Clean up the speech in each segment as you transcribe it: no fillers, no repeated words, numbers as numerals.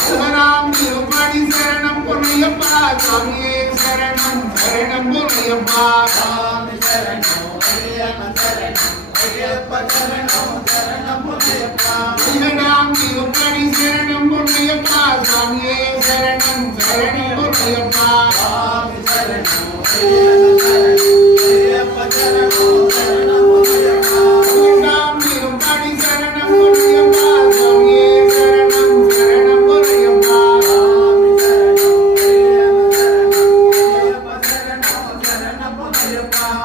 சிவராம் திருப்படி சரணம் பொன்னையப்பா சாமியே சரணம் சரணம் பொன்னையப்பா சாமி சரணம் ஐயப்ப சரணம் ஐயப்ப சரணம் சரணம் பொன்னையப்பா சிவராம் திருப்படி சரணம் பொன்னையப்பா சாமியே சரணம் சரணம் பொன்னையப்பா சாமி சரணம் ஐயப்ப சரணம் சரணம் பொன்னையப்பா சிவராம் திருப்படி சரணம் பொன்னையப்பா சாமியே சரணம் சரணம் பொன்னையப்பா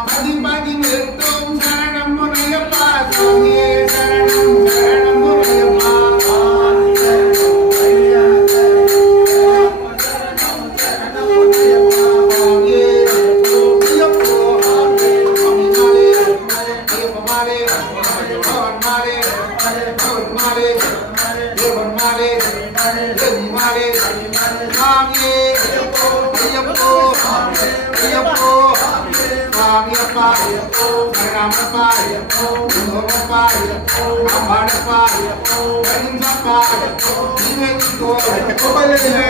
மதிமதி நிறுத்தும் சரணம் பொன்னையப்பா சாமியே சரணம் சரணம் பொன்னையப்பா Bye.